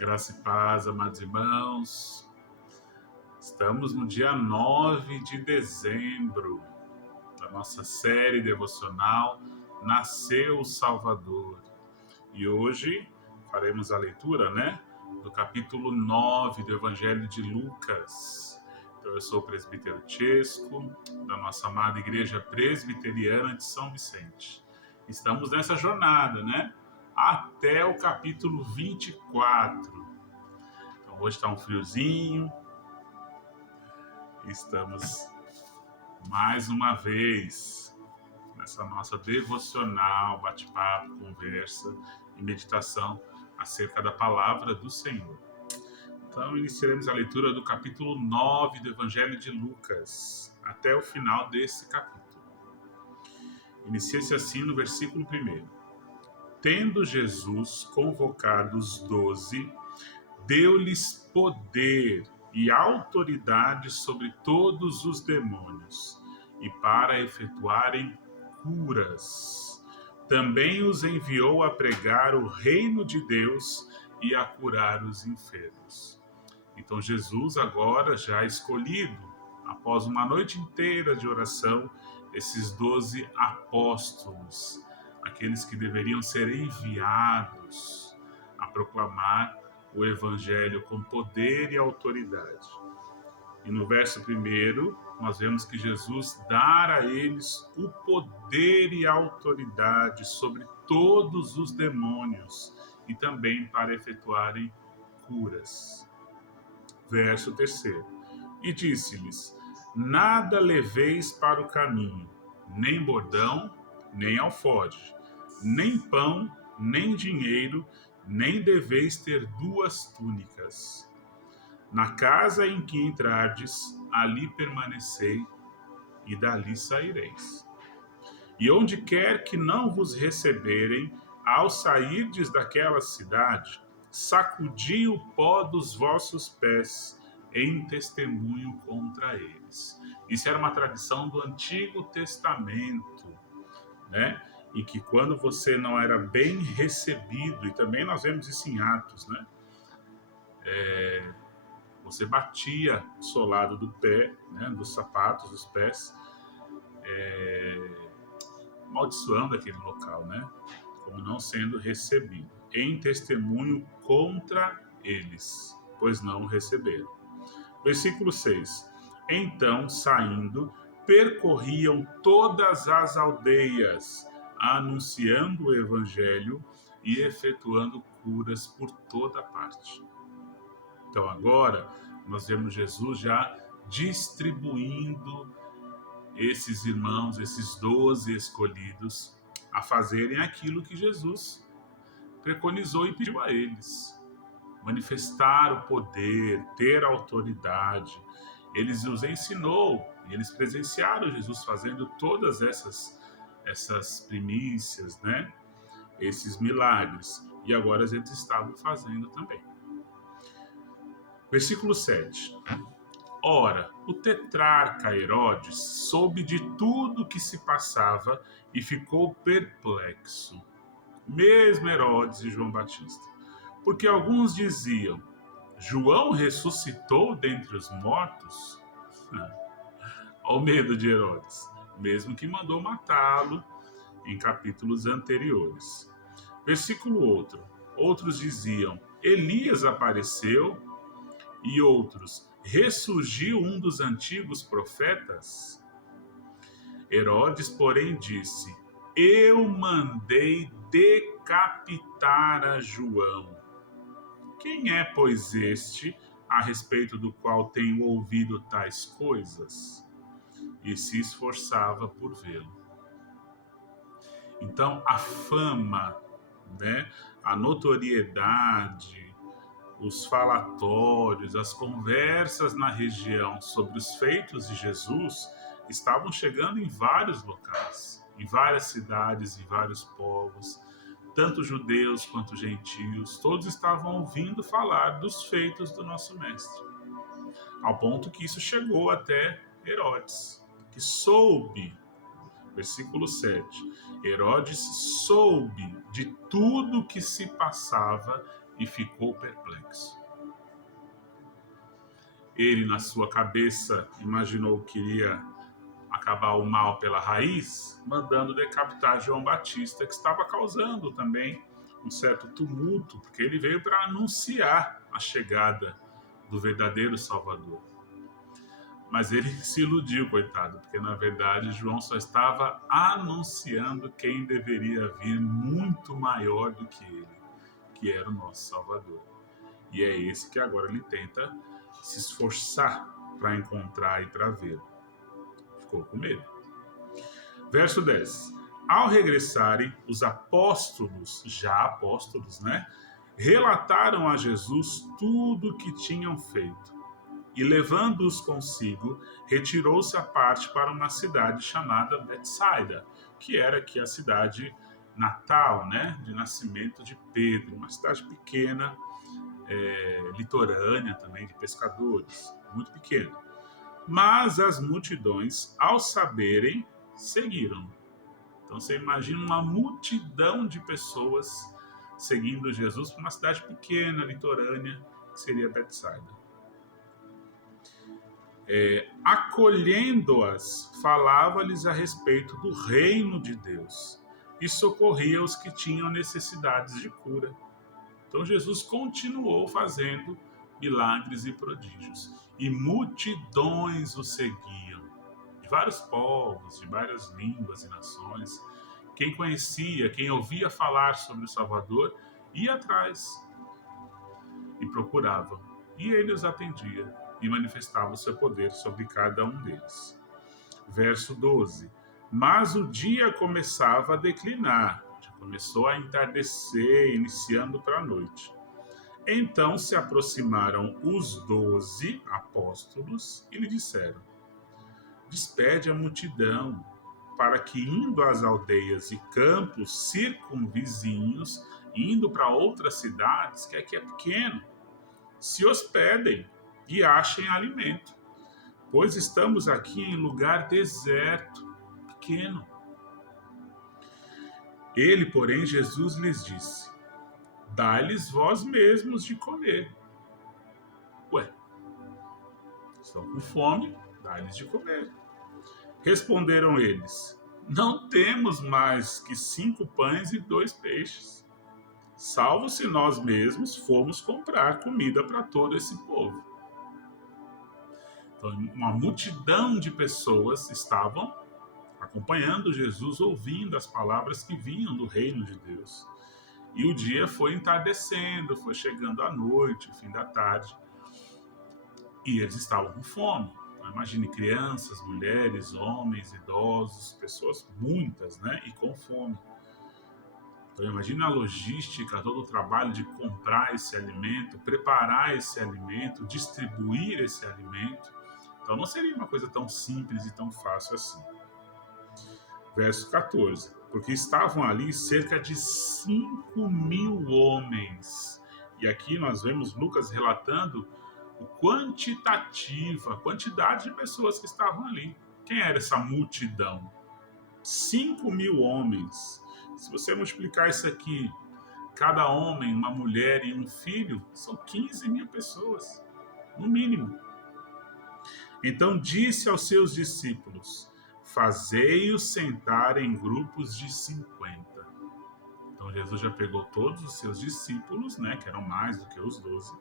Graça e paz, amados irmãos. Estamos no dia 9 de dezembro da nossa série devocional Nasceu o Salvador. E hoje faremos a leitura, do capítulo 9 do Evangelho de Lucas. Então eu sou o presbítero Chesco, da nossa amada Igreja Presbiteriana de São Vicente. Estamos nessa jornada, até o capítulo 24. Então hoje está um friozinho. Estamos mais uma vez nessa nossa devocional, bate-papo, conversa e meditação acerca da palavra do Senhor. Então iniciaremos a leitura do capítulo 9 do Evangelho de Lucas, até o final desse capítulo. Inicia-se assim no versículo 1. Tendo Jesus convocado os 12, deu-lhes poder e autoridade sobre todos os demônios e para efetuarem curas. Também os enviou a pregar o reino de Deus e a curar os enfermos. Então Jesus, agora já escolhido, após uma noite inteira de oração, esses 12 apóstolos, aqueles que deveriam ser enviados a proclamar o Evangelho com poder e autoridade. E no verso 1, nós vemos que Jesus dá a eles o poder e autoridade sobre todos os demônios e também para efetuarem curas. Verso 3. E disse-lhes: nada leveis para o caminho, nem bordão, nem alforje, nem pão, nem dinheiro, nem deveis ter 2 túnicas. Na casa em que entrardes, ali permanecei, e dali saireis. E onde quer que não vos receberem, ao sairdes daquela cidade, sacudi o pó dos vossos pés, em testemunho contra eles. Isso era uma tradição do Antigo Testamento, e que quando você não era bem recebido, e também nós vemos isso em Atos, você batia o solado do pé, dos sapatos, dos pés, amaldiçoando aquele local, como não sendo recebido, em testemunho contra eles, pois não o receberam. Versículo 6. Então, saindo, percorriam todas as aldeias, anunciando o Evangelho e efetuando curas por toda parte. Então agora nós vemos Jesus já distribuindo esses irmãos, esses 12 escolhidos, a fazerem aquilo que Jesus preconizou e pediu a eles. Manifestar o poder, ter autoridade. Eles os ensinou e eles presenciaram Jesus fazendo todas essas primícias, esses milagres. E agora eles estavam fazendo também. Versículo 7. Ora, o tetrarca Herodes soube de tudo o que se passava e ficou perplexo. Mesmo Herodes e João Batista. Porque alguns diziam: João ressuscitou dentre os mortos? Ao medo de Herodes, mesmo que mandou matá-lo em capítulos anteriores. Versículo 8. Outros diziam: Elias apareceu, e outros: ressurgiu um dos antigos profetas? Herodes, porém, disse: eu mandei decapitar a João. Quem é, pois, este a respeito do qual tenho ouvido tais coisas? E se esforçava por vê-lo. Então, a fama, a notoriedade, os falatórios, as conversas na região sobre os feitos de Jesus estavam chegando em vários locais, em várias cidades, em vários povos, tanto judeus quanto gentios, todos estavam ouvindo falar dos feitos do nosso mestre, ao ponto que isso chegou até Herodes, que soube, versículo 7, Herodes soube de tudo o que se passava e ficou perplexo. Ele, na sua cabeça, imaginou que iria acabar o mal pela raiz, mandando decapitar João Batista, que estava causando também um certo tumulto, porque ele veio para anunciar a chegada do verdadeiro Salvador. Mas ele se iludiu, coitado, porque na verdade João só estava anunciando quem deveria vir muito maior do que ele, que era o nosso Salvador. E é esse que agora ele tenta se esforçar para encontrar e para ver. Ficou com medo. Verso 10. Ao regressarem, os apóstolos, já apóstolos, né? Relataram a Jesus tudo o que tinham feito. E levando-os consigo, retirou-se à parte para uma cidade chamada Betsaida, que era aqui a cidade natal, né? De nascimento de Pedro. Uma cidade pequena, litorânea também, de pescadores. Muito pequena. Mas as multidões, ao saberem, seguiram. Então você imagina uma multidão de pessoas seguindo Jesus para uma cidade pequena, litorânea, que seria Betsaida. Acolhendo-as, falava-lhes a respeito do reino de Deus e socorria os que tinham necessidades de cura. Então Jesus continuou fazendo milagres e prodígios e multidões o seguiam, de vários povos, de várias línguas e nações. Quem conhecia, quem ouvia falar sobre o Salvador, ia atrás e procurava, e ele os atendia e manifestava o seu poder sobre cada um deles. Verso 12. Mas o dia começava a declinar, já começou a entardecer, iniciando para a noite. Então se aproximaram os 12 apóstolos e lhe disseram: despede a multidão, para que, indo às aldeias e campos circunvizinhos, indo para outras cidades, que aqui é pequeno, se hospedem e achem alimento, pois estamos aqui em lugar deserto, pequeno. Ele, porém, Jesus lhes disse: dai-lhes vós mesmos de comer. Ué, estão com fome, dai-lhes de comer. Responderam eles: não temos mais que 5 pães e 2 peixes, salvo se nós mesmos formos comprar comida para todo esse povo. Então, uma multidão de pessoas estavam acompanhando Jesus, ouvindo as palavras que vinham do reino de Deus. E o dia foi entardecendo, foi chegando à noite, fim da tarde, e eles estavam com fome. Então, imagine crianças, mulheres, homens, idosos, pessoas muitas, né? E com fome. Então imagine a logística, todo o trabalho de comprar esse alimento, preparar esse alimento, distribuir esse alimento. Então não seria uma coisa tão simples e tão fácil assim. Verso 14. Porque estavam ali cerca de 5.000 homens. E aqui nós vemos Lucas relatando o quantitativo, a quantidade de pessoas que estavam ali. Quem era essa multidão? 5.000 homens. Se você multiplicar isso aqui, cada homem, uma mulher e um filho, são 15.000 pessoas, no mínimo. Então disse aos seus discípulos: fazei-os sentar em grupos de 50. Então Jesus já pegou todos os seus discípulos, né, que eram mais do que os 12,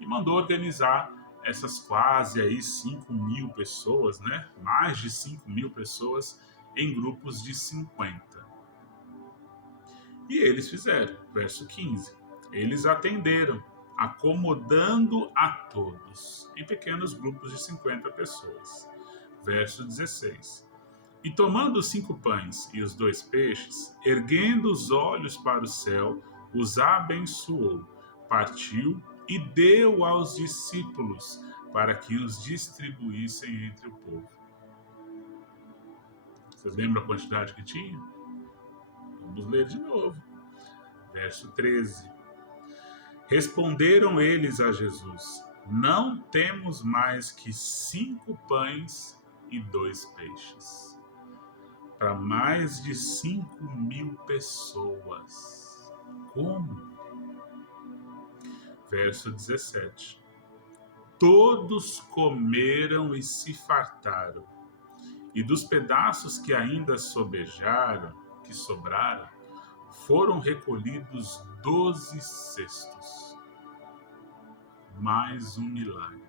e mandou organizar essas quase aí 5.000 pessoas, né, mais de 5.000 pessoas em grupos de 50. E eles fizeram, verso 15. Eles atenderam, acomodando a todos, em pequenos grupos de 50 pessoas. Verso 16. E tomando os 5 pães e os 2 peixes, erguendo os olhos para o céu, os abençoou, partiu e deu aos discípulos, para que os distribuíssem entre o povo. Vocês lembram a quantidade que tinha? Vamos ler de novo. Verso 13. Responderam eles a Jesus: não temos mais que 5 pães e 2 peixes, para mais de 5.000 pessoas. Como? Verso 17. Todos comeram e se fartaram, e dos pedaços que ainda que sobraram, foram recolhidos 12 cestos. Mais um milagre.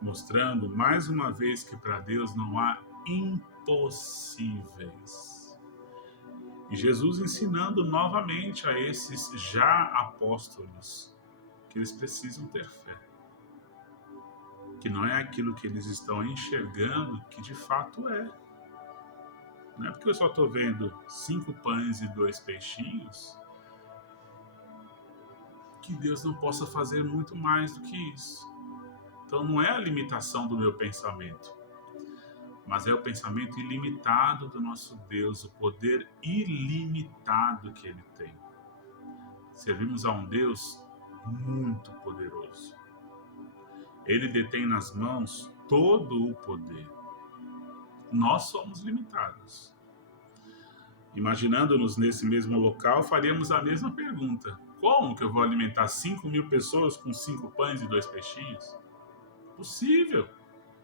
Mostrando mais uma vez que para Deus não há impossíveis. E Jesus ensinando novamente a esses já apóstolos que eles precisam ter fé. Que não é aquilo que eles estão enxergando que de fato é. Não é porque eu só estou vendo 5 pães e 2 peixinhos que Deus não possa fazer muito mais do que isso. Então não é a limitação do meu pensamento, mas é o pensamento ilimitado do nosso Deus, o poder ilimitado que Ele tem. Servimos a um Deus muito poderoso. Ele detém nas mãos todo o poder. Nós somos limitados. Imaginando-nos nesse mesmo local, faríamos a mesma pergunta. Como que eu vou alimentar 5.000 pessoas com 5 pães e 2 peixinhos? Possível.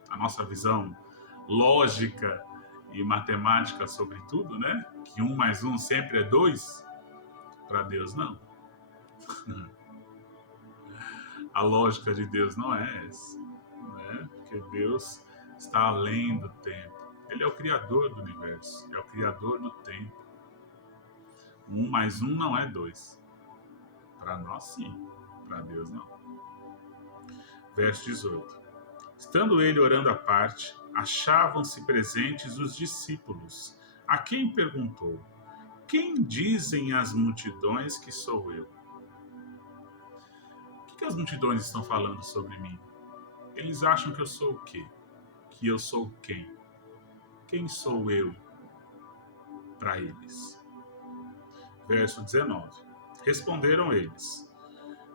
A nossa visão lógica e matemática sobre tudo, né? Que 1 mais 1 sempre é 2. Para Deus, não. A lógica de Deus não é essa, né? Porque Deus está além do tempo. Ele é o criador do universo, é o criador do tempo. 1 mais 1 não é 2. Para nós, sim. Para Deus, não. Verso 18. Estando ele orando à parte, achavam-se presentes os discípulos, a quem perguntou: quem dizem as multidões que sou eu? O que as multidões estão falando sobre mim? Eles acham que eu sou o quê? Que eu sou quem? Quem sou eu para eles? Verso 19. Responderam eles: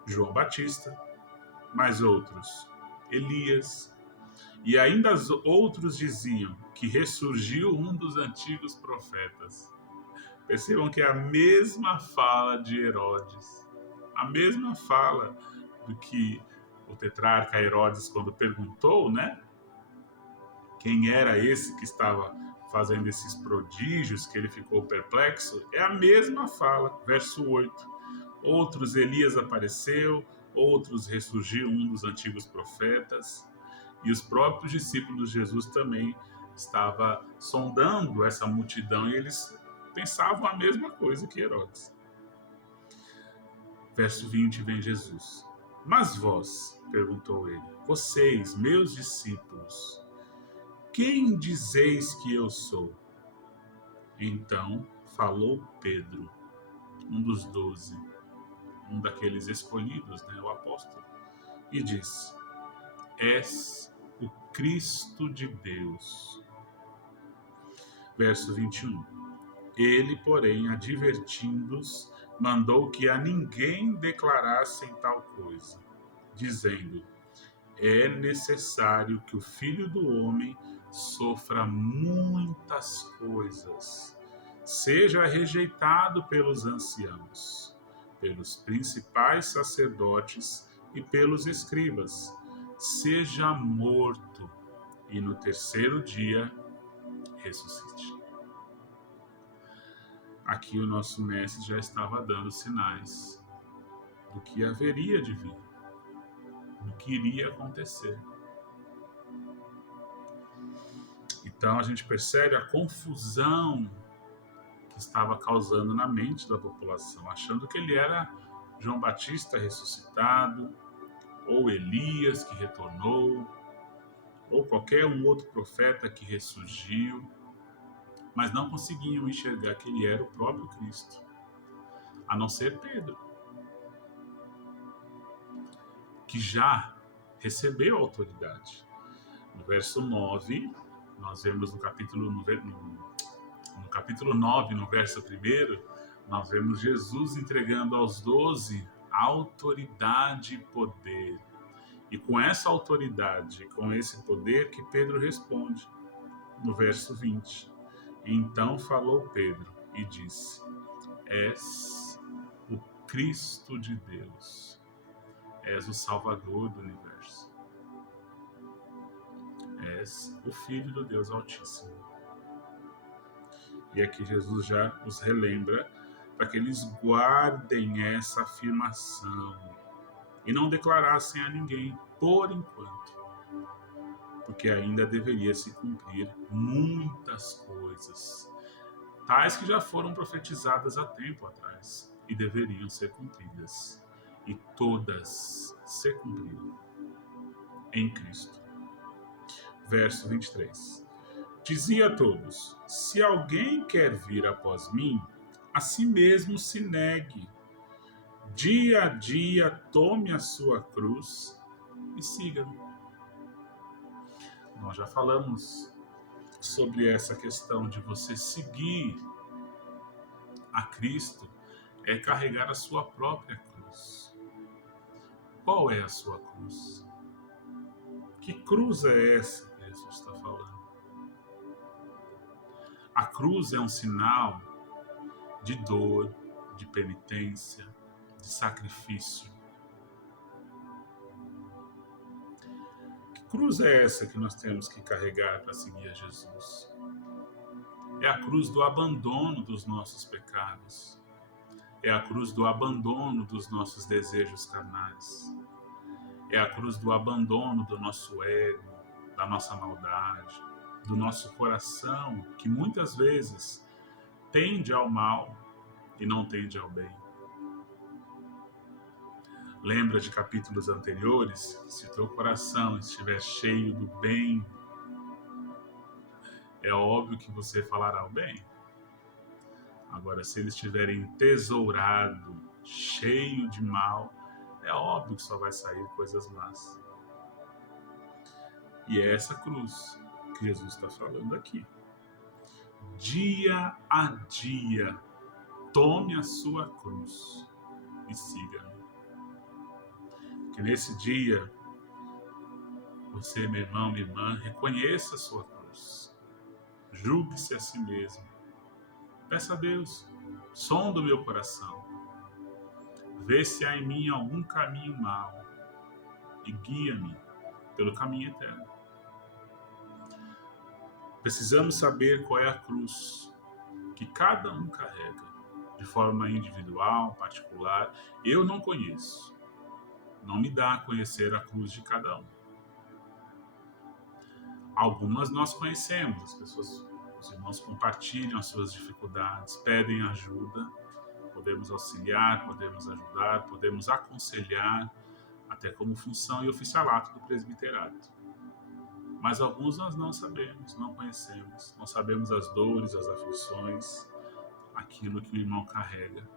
João Batista, mais outros, Elias, e ainda outros diziam que ressurgiu um dos antigos profetas. Percebam que é a mesma fala de Herodes, a mesma fala do que o tetrarca Herodes, quando perguntou, né? Quem era esse que estava fazendo esses prodígios, que ele ficou perplexo, é a mesma fala, verso 8. Outros Elias apareceu, outros ressurgiu um dos antigos profetas, e os próprios discípulos de Jesus também estavam sondando essa multidão e eles pensavam a mesma coisa que Herodes. Verso 20 vem Jesus. Mas vós, perguntou ele, vocês, meus discípulos, quem dizeis que eu sou? Então falou Pedro, um dos 12, um daqueles escolhidos, né, o apóstolo, e disse: És o Cristo de Deus. Verso 21. Ele, porém, advertindo-os, mandou que a ninguém declarassem tal coisa, dizendo: é necessário que o Filho do Homem sofra muitas coisas, seja rejeitado pelos anciãos, pelos principais sacerdotes e pelos escribas, seja morto e no terceiro dia ressuscite. Aqui o nosso mestre já estava dando sinais do que haveria de vir, do que iria acontecer. Então a gente percebe a confusão que estava causando na mente da população, achando que ele era João Batista ressuscitado, ou Elias que retornou, ou qualquer um outro profeta que ressurgiu, mas não conseguiam enxergar que ele era o próprio Cristo, a não ser Pedro, que já recebeu a autoridade. No verso 9, nós vemos no capítulo 9, no verso 1, nós vemos Jesus entregando aos 12 autoridade e poder. E com essa autoridade, com esse poder que Pedro responde, no verso 20. Então falou Pedro e disse: És o Cristo de Deus. És o Salvador do universo. És o Filho do Deus Altíssimo. E aqui Jesus já os relembra para que eles guardem essa afirmação e não declarassem a ninguém por enquanto, porque ainda deveria se cumprir muitas coisas, tais que já foram profetizadas há tempo atrás e deveriam ser cumpridas, e todas se cumpriram em Cristo. Verso 23. Dizia a todos: se alguém quer vir após mim, a si mesmo se negue. Dia a dia tome a sua cruz e siga-me. Nós já falamos sobre essa questão de você seguir a Cristo, é carregar a sua própria cruz. Qual é a sua cruz? Que cruz é essa que Jesus está falando? A cruz é um sinal de dor, de penitência, de sacrifício. Que cruz é essa que nós temos que carregar para seguir a Jesus? É a cruz do abandono dos nossos pecados. É a cruz do abandono dos nossos desejos carnais. É a cruz do abandono do nosso ego, da nossa maldade, do nosso coração, que muitas vezes tende ao mal e não tende ao bem. Lembra de capítulos anteriores? Se teu coração estiver cheio do bem, é óbvio que você falará o bem. Agora, se ele estiver entesourado, cheio de mal, é óbvio que só vai sair coisas más. E é essa cruz que Jesus está falando aqui. Dia a dia, tome a sua cruz e siga-me. Que nesse dia, você, meu irmão, minha irmã, reconheça a sua cruz. Julgue-se a si mesmo. Peça a Deus, sonda o meu coração. Vê se há em mim algum caminho mau e guia-me pelo caminho eterno. Precisamos saber qual é a cruz que cada um carrega, de forma individual, particular. Eu não conheço. Não me dá a conhecer a cruz de cada um. Algumas nós conhecemos, as pessoas, os irmãos compartilham as suas dificuldades, pedem ajuda, podemos auxiliar, podemos ajudar, podemos aconselhar, até como função e oficialato do presbiterato. Mas alguns nós não sabemos, não conhecemos, não sabemos as dores, as aflições, aquilo que o irmão carrega.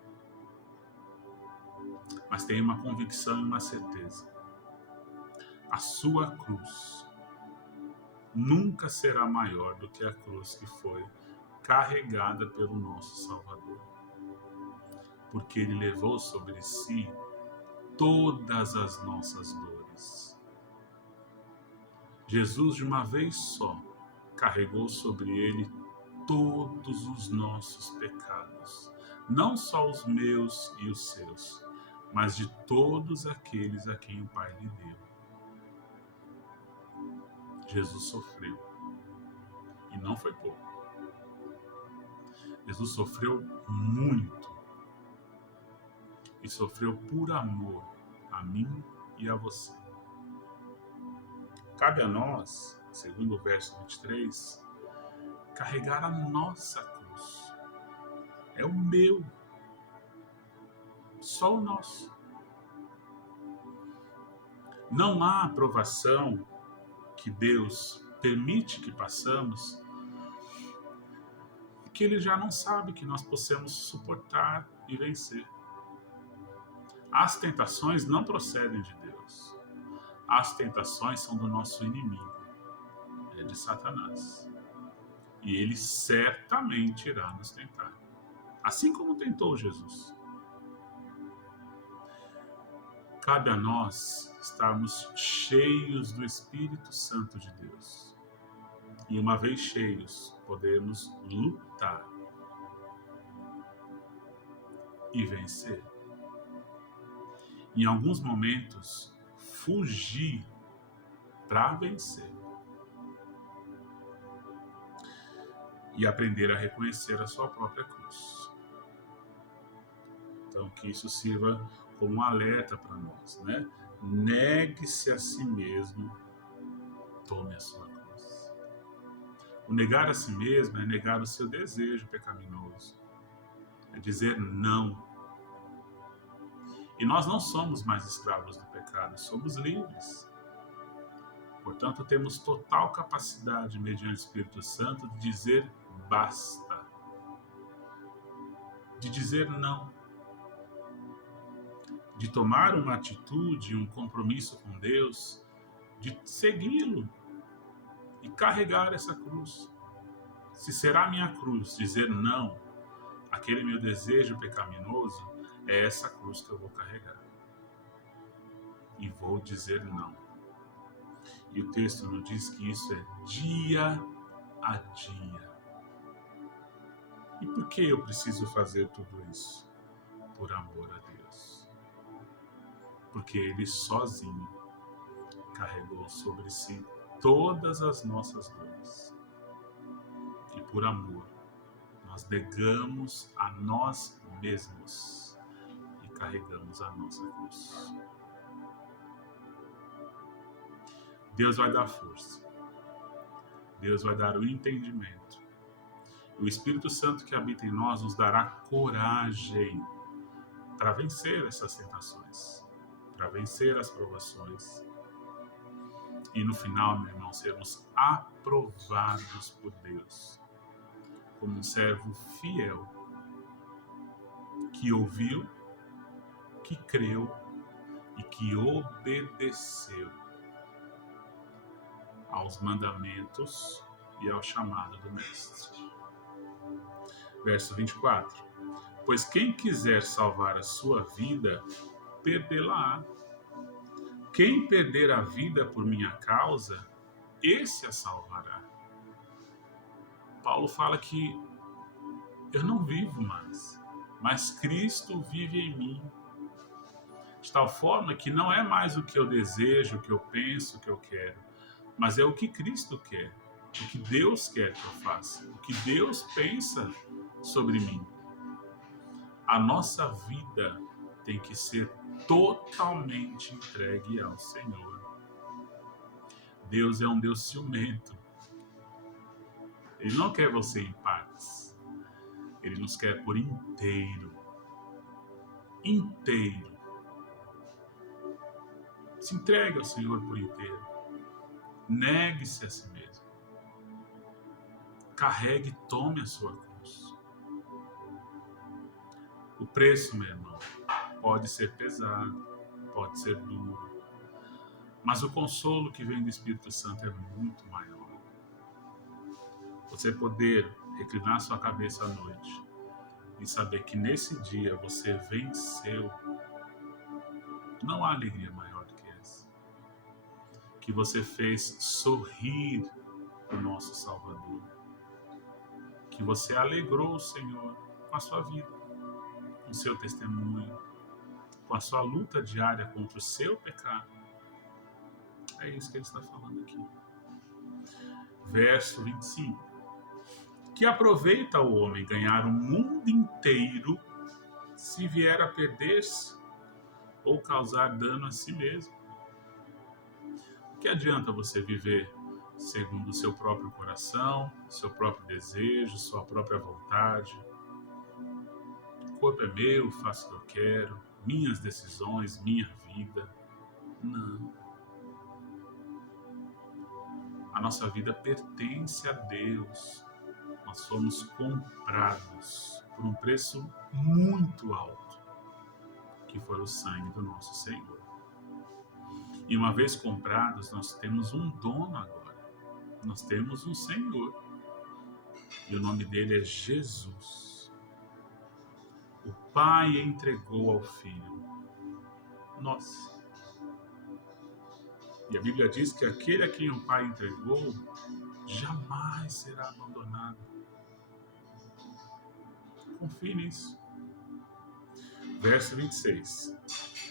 Mas tem uma convicção e uma certeza. A sua cruz nunca será maior do que a cruz que foi carregada pelo nosso Salvador. Porque ele levou sobre si todas as nossas dores. Jesus, de uma vez só, carregou sobre ele todos os nossos pecados. Não só os meus e os seus, mas de todos aqueles a quem o Pai lhe deu. Jesus sofreu. E não foi pouco. Jesus sofreu muito. E sofreu por amor a mim e a você. Cabe a nós, segundo o verso 23, carregar a nossa cruz. É o meu. Só o nosso. Não há aprovação que Deus permite que passamos que Ele já não sabe que nós possamos suportar e vencer. As tentações não procedem de Deus. As tentações são do nosso inimigo, é de Satanás. E ele certamente irá nos tentar, assim como tentou Jesus. Cabe a nós estarmos cheios do Espírito Santo de Deus. E uma vez cheios, podemos lutar e vencer. em alguns momentos, fugir para vencer. E aprender a reconhecer a sua própria cruz. Então, que isso sirva como um alerta para nós, né? Negue-se a si mesmo, tome a sua cruz. O negar a si mesmo é negar o seu desejo pecaminoso. É dizer não. E nós não somos mais escravos do pecado, somos livres. Portanto, temos total capacidade, mediante o Espírito Santo, de dizer basta. De dizer não. De tomar uma atitude, um compromisso com Deus, de segui-lo e carregar essa cruz. Se será minha cruz dizer não àquele meu desejo pecaminoso, é essa cruz que eu vou carregar. E vou dizer não. E o texto nos diz que isso é dia a dia. E por que eu preciso fazer tudo isso? Por amor a Deus. Porque Ele sozinho carregou sobre si todas as nossas dores. E por amor, nós negamos a nós mesmos e carregamos a nossa cruz. Deus vai dar força. Deus vai dar o entendimento. O Espírito Santo que habita em nós nos dará coragem para vencer essas tentações, para vencer as provações. E no final, meu irmão, sermos aprovados por Deus como um servo fiel, que ouviu, que creu e que obedeceu aos mandamentos e ao chamado do Mestre. Verso 24. Pois quem quiser salvar a sua vida, perdê-la-á. Quem perder a vida por minha causa, esse a salvará. Paulo fala que eu não vivo mais, mas Cristo vive em mim. De tal forma que não é mais o que eu desejo, o que eu penso, o que eu quero, mas é o que Cristo quer, o que Deus quer que eu faça, o que Deus pensa sobre mim. A nossa vida tem que ser totalmente entregue ao Senhor. Deus é um Deus ciumento. Ele não quer você em partes. Ele nos quer por inteiro. Inteiro. Se entregue ao Senhor por inteiro. Negue-se a si mesmo. Carregue e tome a sua cruz. O preço, meu irmão, pode ser pesado, pode ser duro, mas o consolo que vem do Espírito Santo é muito maior. Você poder reclinar sua cabeça à noite e saber que nesse dia você venceu, não há alegria maior do que essa. Que você fez sorrir o nosso Salvador. Que você alegrou o Senhor com a sua vida, com o seu testemunho, com a sua luta diária contra o seu pecado. É isso que ele está falando aqui. Verso 25. Que aproveita o homem ganhar o mundo inteiro se vier a perder-se ou causar dano a si mesmo? O que adianta você viver segundo o seu próprio coração, seu próprio desejo, sua própria vontade? O corpo é meu, faço o que eu quero, minhas decisões, minha vida. Não. A nossa vida pertence a Deus. Nós somos comprados por um preço muito alto, que foi o sangue do nosso Senhor. E uma vez comprados, nós temos um dono agora. Nós temos um Senhor. E o nome dele é Jesus. O Pai entregou ao Filho nós. E a Bíblia diz que aquele a quem o Pai entregou jamais será abandonado. Confie nisso. Verso 26.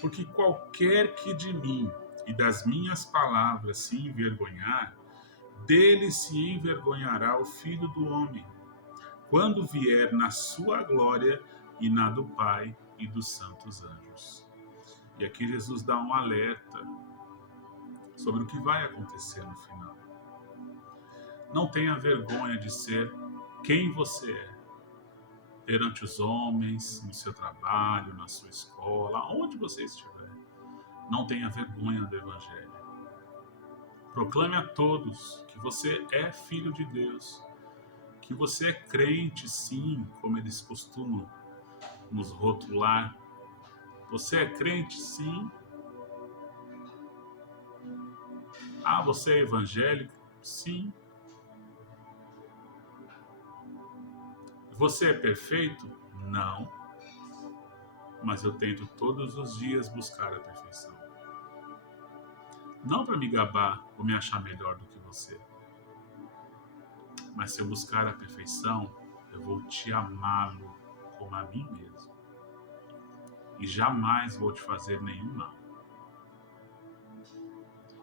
Porque qualquer que de mim e das minhas palavras se envergonhar, dele se envergonhará o Filho do Homem, quando vier na sua glória e na do Pai e dos santos anjos. E aqui Jesus dá um alerta sobre o que vai acontecer no final. Não tenha vergonha de ser quem você é perante os homens, no seu trabalho, na sua escola, onde você estiver. Não tenha vergonha do Evangelho. Proclame a todos que você é filho de Deus, que você é crente, sim, como eles costumam nos rotular. Você é crente, sim. Ah, você é evangélico? Sim. Você é perfeito? Não. Mas eu tento todos os dias buscar a perfeição. Não para me gabar ou me achar melhor do que você. Mas se eu buscar a perfeição, eu vou te amá-lo como a mim mesmo. E jamais vou te fazer nenhum mal.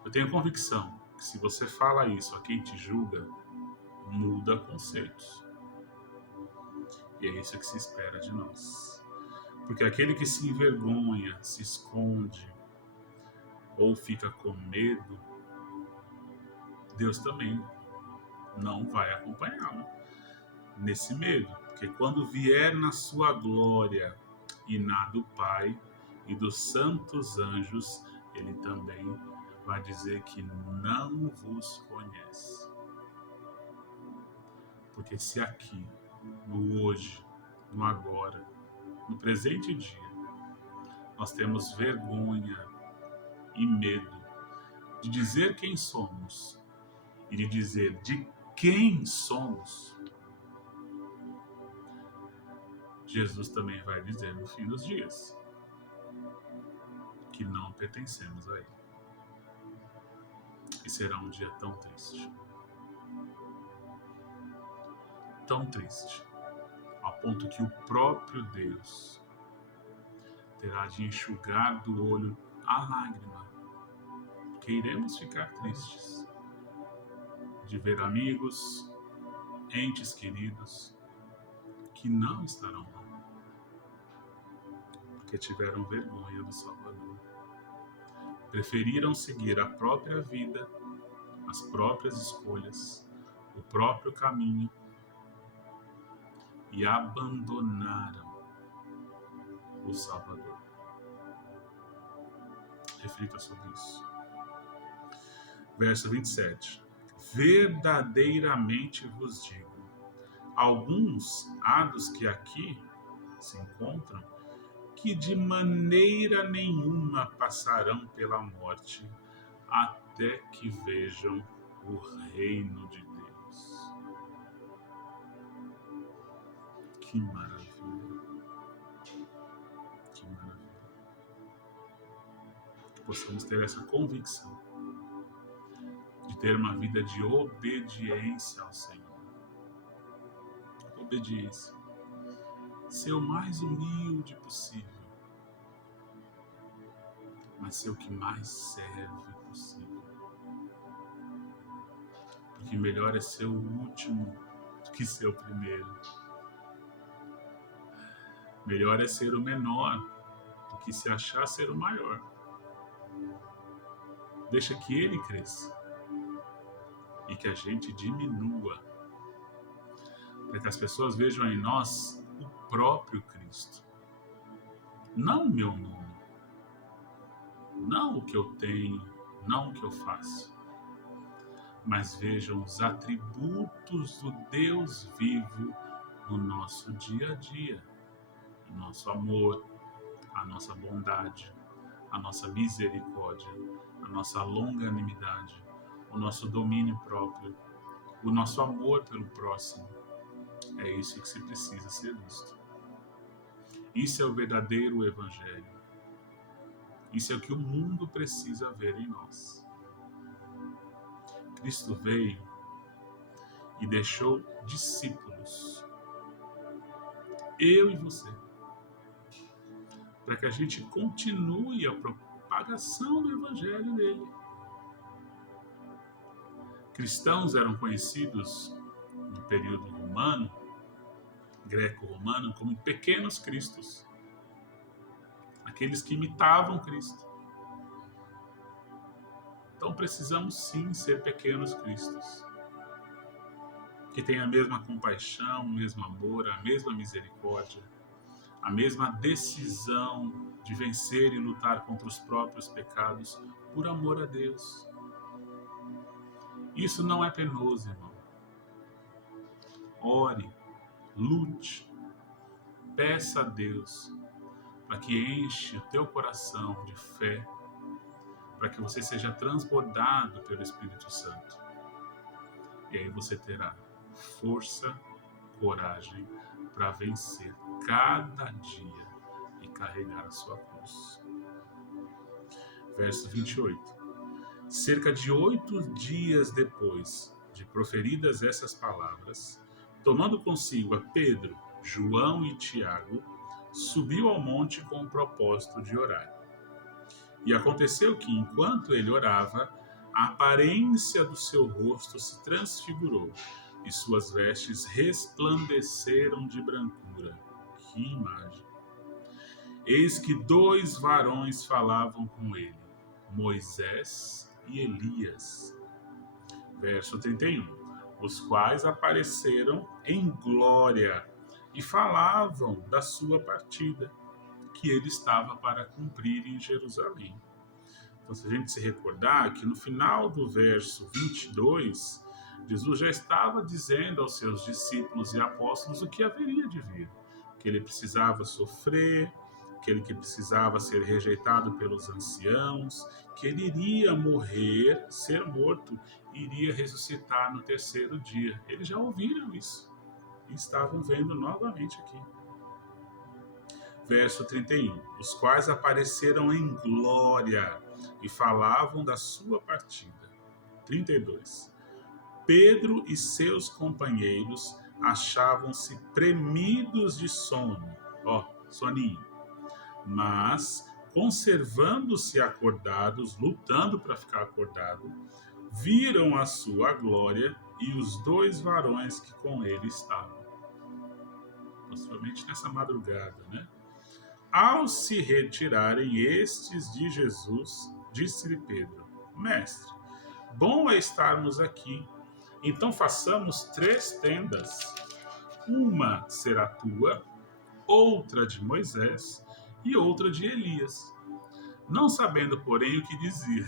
Eu tenho convicção que se você fala isso a quem te julga, muda conceitos. E é isso que se espera de nós. Porque aquele que se envergonha, se esconde ou fica com medo, Deus também não vai acompanhá-lo nesse medo. Porque quando vier na sua glória e na do Pai e dos santos anjos, ele também vai dizer que não vos conhece. Porque se aqui, no hoje, no agora, no presente dia, nós temos vergonha e medo de dizer quem somos e de dizer de quem somos, Jesus também vai dizer no fim dos dias que não pertencemos a Ele. E será um dia tão triste. Tão triste, a ponto que o próprio Deus terá de enxugar do olho a lágrima, porque iremos ficar tristes de ver amigos, entes queridos que não estarão lá, porque tiveram vergonha do Salvador. Preferiram seguir a própria vida, as próprias escolhas, o próprio caminho e abandonaram o Salvador. Reflita sobre isso. Verso 27. Verdadeiramente vos digo, alguns há dos que aqui se encontram que de maneira nenhuma passarão pela morte até que vejam o reino de Deus. Que maravilha! Que maravilha! Que possamos ter essa convicção de ter uma vida de obediência ao Senhor. Obediência. Ser o mais humilde possível, mas ser o que mais serve possível. Porque melhor é ser o último do que ser o primeiro. Melhor é ser o menor do que se achar ser o maior. Deixa que ele cresça e que a gente diminua, para que as pessoas vejam em nós o próprio Cristo. Não o meu nome, não o que eu tenho, não o que eu faço, mas vejam os atributos do Deus vivo no nosso dia a dia, o nosso amor, a nossa bondade, a nossa misericórdia, a nossa longanimidade, o nosso domínio próprio, o nosso amor pelo próximo. É isso que se precisa ser visto. Isso é o verdadeiro Evangelho. Isso é o que o mundo precisa ver em nós. Cristo veio e deixou discípulos, eu e você, para que a gente continue a propagação do evangelho dele. Cristãos eram conhecidos no período romano, greco-romano, como pequenos cristos, aqueles que imitavam Cristo. Então precisamos sim ser pequenos cristos, que têm a mesma compaixão, o mesmo amor, a mesma misericórdia, a mesma decisão de vencer e lutar contra os próprios pecados por amor a Deus. Isso não é penoso, irmão. Ore, lute, peça a Deus para que enche o teu coração de fé, para que você seja transbordado pelo Espírito Santo. E aí você terá força, coragem para vencer cada dia e carregar a sua cruz. Verso 28. Cerca de 8 dias depois de proferidas essas palavras, tomando consigo a Pedro, João e Tiago, subiu ao monte com o propósito de orar. E aconteceu que, enquanto ele orava, a aparência do seu rosto se transfigurou e suas vestes resplandeceram de brancura. Que imagem! Eis que 2 varões falavam com ele, Moisés e Elias. Verso 31. Os quais apareceram em glória e falavam da sua partida, que ele estava para cumprir em Jerusalém. Então, se a gente se recordar que no final do verso 22, Jesus já estava dizendo aos seus discípulos e apóstolos o que haveria de vir, que ele precisava sofrer, que ele precisava ser rejeitado pelos anciãos, que ele iria morrer, ser morto, e iria ressuscitar no 3º dia. Eles já ouviram isso e estavam vendo novamente aqui. Verso 31. Os quais apareceram em glória e falavam da sua partida. 32. Pedro e seus companheiros achavam-se premidos de sono, soninho, mas conservando-se acordados, lutando para ficar acordado, viram a sua glória e os 2 varões que com ele estavam. Possivelmente nessa madrugada, né? Ao se retirarem estes de Jesus, disse-lhe Pedro: Mestre, bom é estarmos aqui. Então façamos 3 tendas. Uma será tua, outra de Moisés e outra de Elias. Não sabendo, porém, o que dizer.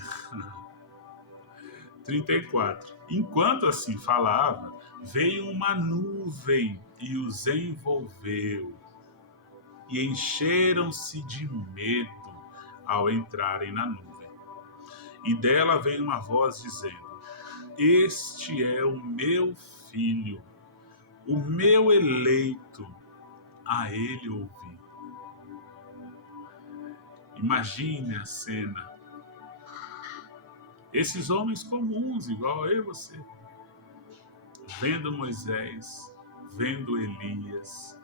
34. Enquanto assim falava, veio uma nuvem e os envolveu. E encheram-se de medo ao entrarem na nuvem. E dela veio uma voz dizendo: Este é o meu filho, o meu eleito, a ele ouvi. Imagine a cena. Esses homens comuns, igual eu e você, vendo Moisés, vendo Elias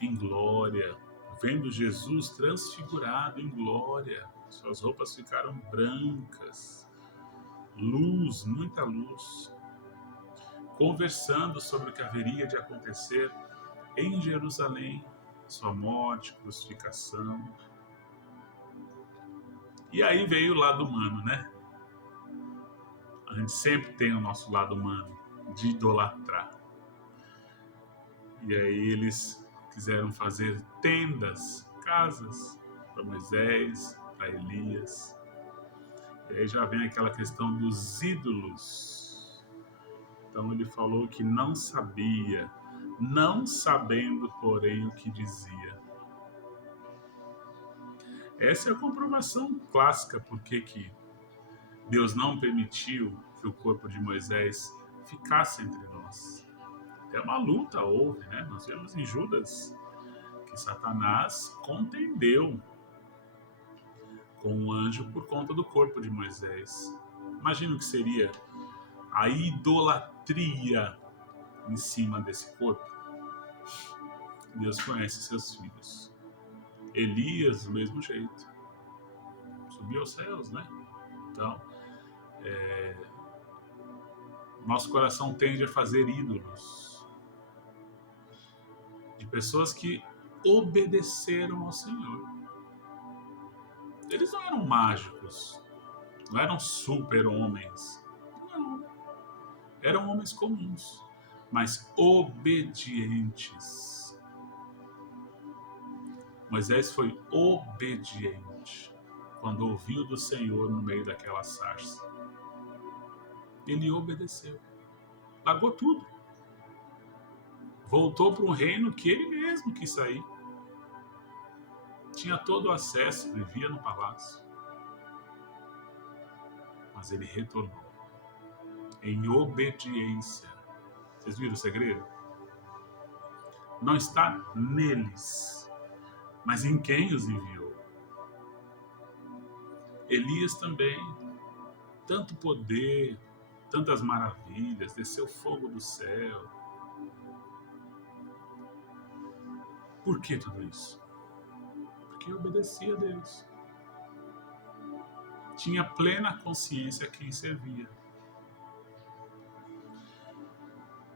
em glória, vendo Jesus transfigurado em glória. Suas roupas ficaram brancas, luz, muita luz, conversando sobre o que haveria de acontecer em Jerusalém, sua morte, crucificação. E aí veio o lado humano, né? A gente sempre tem o nosso lado humano, de idolatrar. E aí eles quiseram fazer tendas, casas, para Moisés, para Elias. E aí já vem aquela questão dos ídolos. Então ele falou que não sabia, não sabendo, porém, o que dizia. Essa é a comprovação clássica porque que Deus não permitiu que o corpo de Moisés ficasse entre nós. Até uma luta houve, né? Nós vemos em Judas que Satanás contendeu com o anjo por conta do corpo de Moisés. Imagina o que seria a idolatria em cima desse corpo. Deus conhece seus filhos. Elias, do mesmo jeito, subiu aos céus, né? Então, nosso coração tende a fazer ídolos de pessoas que obedeceram ao Senhor. Eles não eram mágicos, não eram super-homens, não. Eram homens comuns, mas obedientes. Moisés foi obediente quando ouviu do Senhor no meio daquela sarça. Ele obedeceu, largou tudo, voltou para um reino que ele mesmo quis sair. Tinha todo o acesso, vivia no palácio, mas ele retornou em obediência. Vocês viram o segredo? Não está neles, mas em quem os enviou. Elias também, tanto poder, tantas maravilhas, desceu fogo do céu. Por que tudo isso? Porque obedecia a Deus. Tinha plena consciência a quem servia.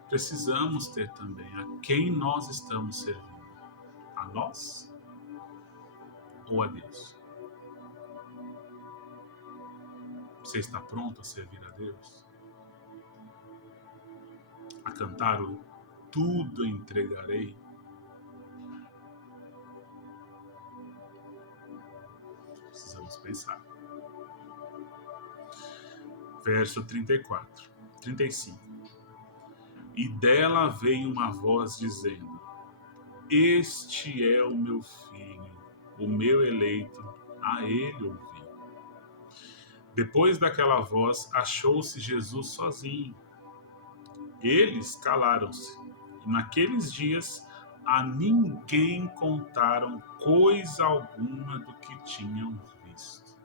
Precisamos ter também a quem nós estamos servindo. A nós ou a Deus? Você está pronto a servir a Deus? A cantar o tudo entregarei? Precisamos pensar. Verso 34, 35. E dela veio uma voz dizendo: Este é o meu filho, o meu eleito, a ele ouvi. Depois daquela voz, achou-se Jesus sozinho. Eles calaram-se, e naqueles dias a ninguém contaram coisa alguma do que tinham visto.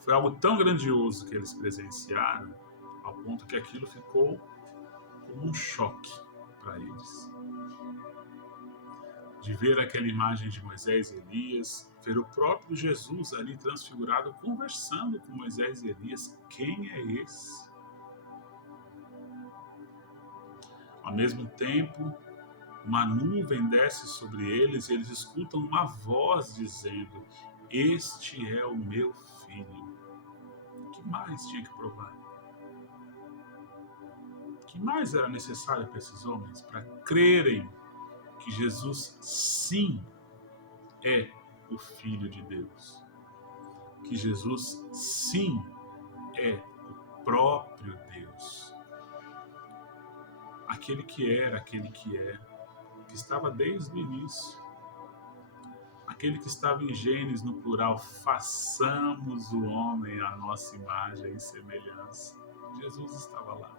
Foi algo tão grandioso que eles presenciaram, ao ponto que aquilo ficou como um choque para eles. De ver aquela imagem de Moisés e Elias, ver o próprio Jesus ali transfigurado, conversando com Moisés e Elias. Quem é esse? Ao mesmo tempo, uma nuvem desce sobre eles e eles escutam uma voz dizendo: Este é o meu filho. O que mais tinha que provar? O que mais era necessário para esses homens para crerem que Jesus sim é o Filho de Deus? Que Jesus sim é o próprio Deus. Aquele que era, aquele que é, que estava desde o início. Aquele que estava em Gênesis no plural: façamos o homem à nossa imagem e semelhança. Jesus estava lá.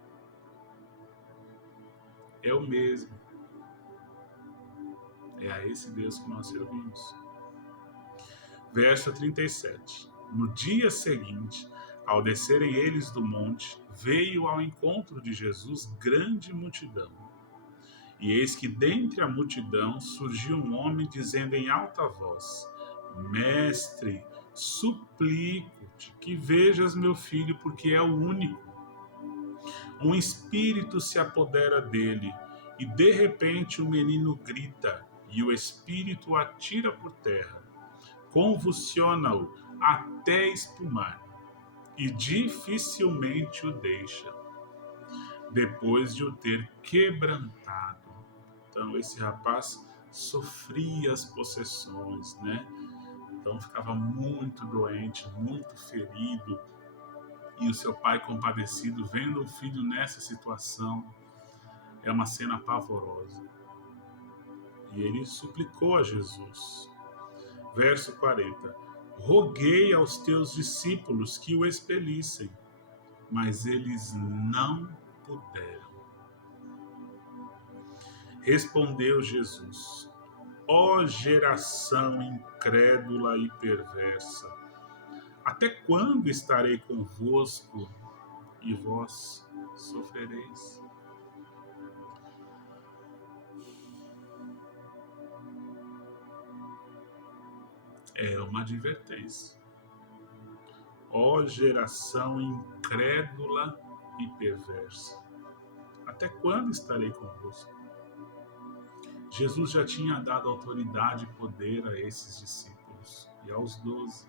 É o mesmo. É a esse Deus que nós servimos. Verso 37. No dia seguinte, ao descerem eles do monte, veio ao encontro de Jesus grande multidão. E eis que dentre a multidão surgiu um homem dizendo em alta voz: Mestre, suplico-te que vejas meu filho, porque é o único. Um espírito se apodera dele, e de repente o menino grita, e o espírito o atira por terra, convulsiona-o até espumar, e dificilmente o deixa, depois de o ter quebrantado. Então esse rapaz sofria as possessões, né? Então ficava muito doente, muito ferido, e o seu pai compadecido, vendo o filho nessa situação, é uma cena pavorosa. E ele suplicou a Jesus. Verso 40. Roguei aos teus discípulos que o expelissem, mas eles não puderam. Respondeu Jesus: Ó geração incrédula e perversa, até quando estarei convosco e vós sofrereis? É uma advertência. Ó geração incrédula e perversa, até quando estarei convosco? Jesus já tinha dado autoridade e poder a esses discípulos e aos 12.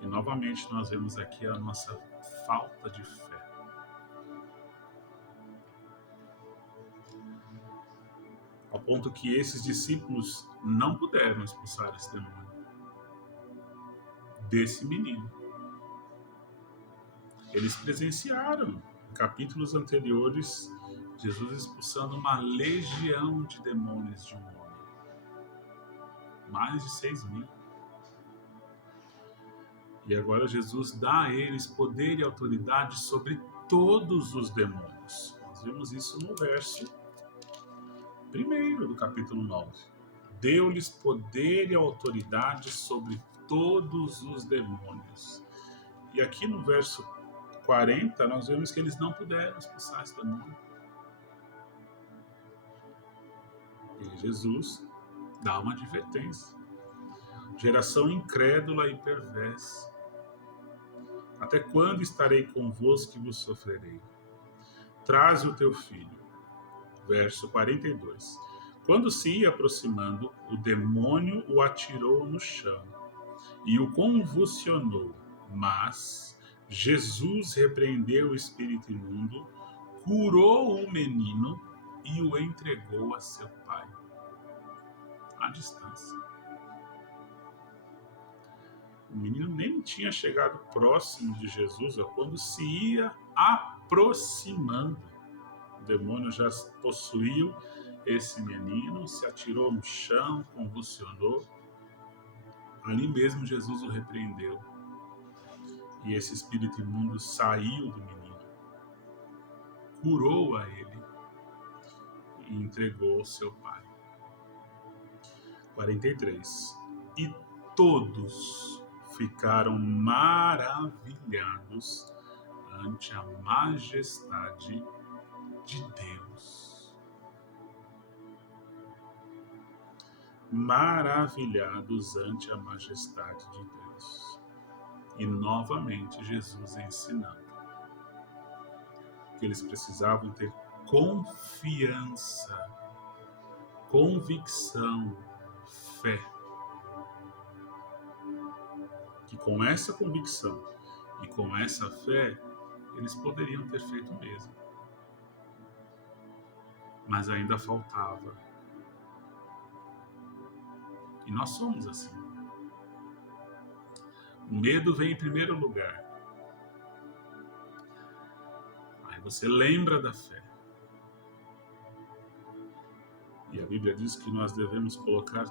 E novamente nós vemos aqui a nossa falta de fé. Ao ponto que esses discípulos não puderam expulsar esse demônio desse menino. Eles presenciaram, em capítulos anteriores, Jesus expulsando uma legião de demônios de um homem. Mais de 6.000. E agora Jesus dá a eles poder e autoridade sobre todos os demônios. Nós vemos isso no verso 1 do capítulo 9. Deu-lhes poder e autoridade sobre todos os demônios. E aqui no verso 40, nós vemos que eles não puderam expulsar esse demônio. E Jesus dá uma advertência. Geração incrédula e perversa. Até quando estarei convosco e vos sofrerei? Traze o teu filho. Verso 42. Quando se ia aproximando, o demônio o atirou no chão e o convulsionou. Mas Jesus repreendeu o espírito imundo, curou o menino e o entregou a seu pai. À distância. O menino nem tinha chegado próximo de Jesus, quando se ia aproximando. O demônio já possuiu esse menino, se atirou no chão, convulsionou. Ali mesmo Jesus o repreendeu. E esse espírito imundo saiu do menino, curou a ele e entregou ao seu pai. 43. E todos ficaram maravilhados ante a majestade de Deus. Maravilhados ante a majestade de Deus. E novamente Jesus ensinando que eles precisavam ter confiança, convicção, fé. Que com essa convicção e com essa fé, eles poderiam ter feito o mesmo. Mas ainda faltava. E nós somos assim. O medo vem em primeiro lugar. Aí você lembra da fé. E a Bíblia diz que nós devemos colocar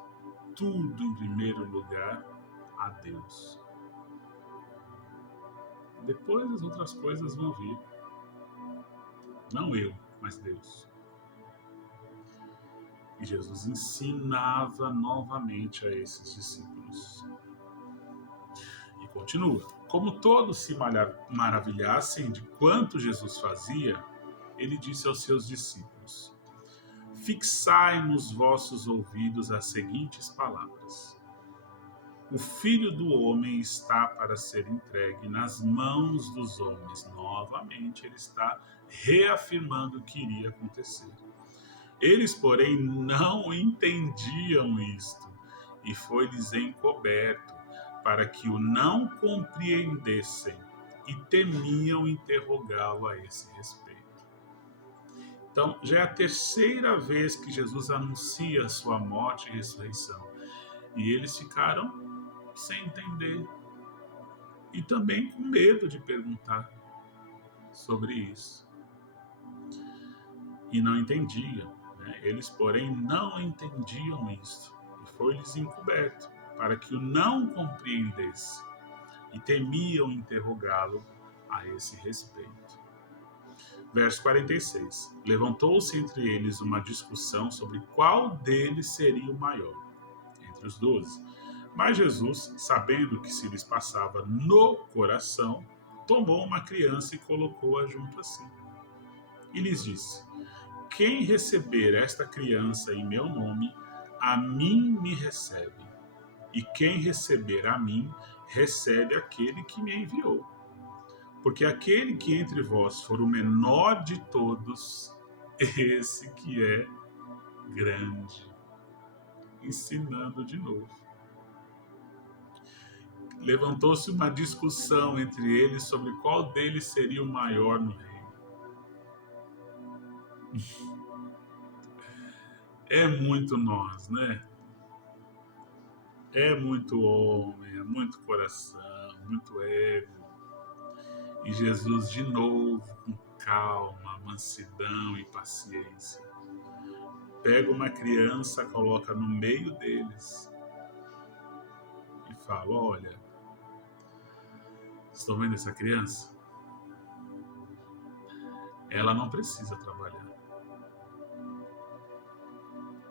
tudo em primeiro lugar a Deus. Depois as outras coisas vão vir. Não eu, mas Deus. E Jesus ensinava novamente a esses discípulos. E continua. Como todos se maravilhassem de quanto Jesus fazia, ele disse aos seus discípulos: fixai nos vossos ouvidos as seguintes palavras. O Filho do Homem está para ser entregue nas mãos dos homens. Novamente, ele está reafirmando o que iria acontecer. Eles, porém, não entendiam isto, e foi-lhes encoberto, para que o não compreendessem, e temiam interrogá-lo a esse respeito. Então, já é a terceira vez que Jesus anuncia a sua morte e ressurreição, e eles ficaram sem entender, e também com medo de perguntar sobre isso. E não entendiam. Eles, porém, não entendiam isto, e foi-lhes encoberto, para que o não compreendesse, e temiam interrogá-lo a esse respeito. Verso 46. Levantou-se entre eles uma discussão sobre qual deles seria o maior, entre os 12. Mas Jesus, sabendo que se lhes passava no coração, tomou uma criança e colocou-a junto a si. E lhes disse: quem receber esta criança em meu nome, a mim me recebe, e quem receber a mim, recebe aquele que me enviou. Porque aquele que entre vós for o menor de todos, esse que é grande. Ensinando de novo. Levantou-se uma discussão entre eles sobre qual deles seria o maior no reino. É muito nós, né? É muito homem, é muito coração, muito ego. E Jesus, de novo, com calma, mansidão e paciência, pega uma criança, coloca no meio deles e fala: olha, estão vendo essa criança? Ela não precisa trabalhar.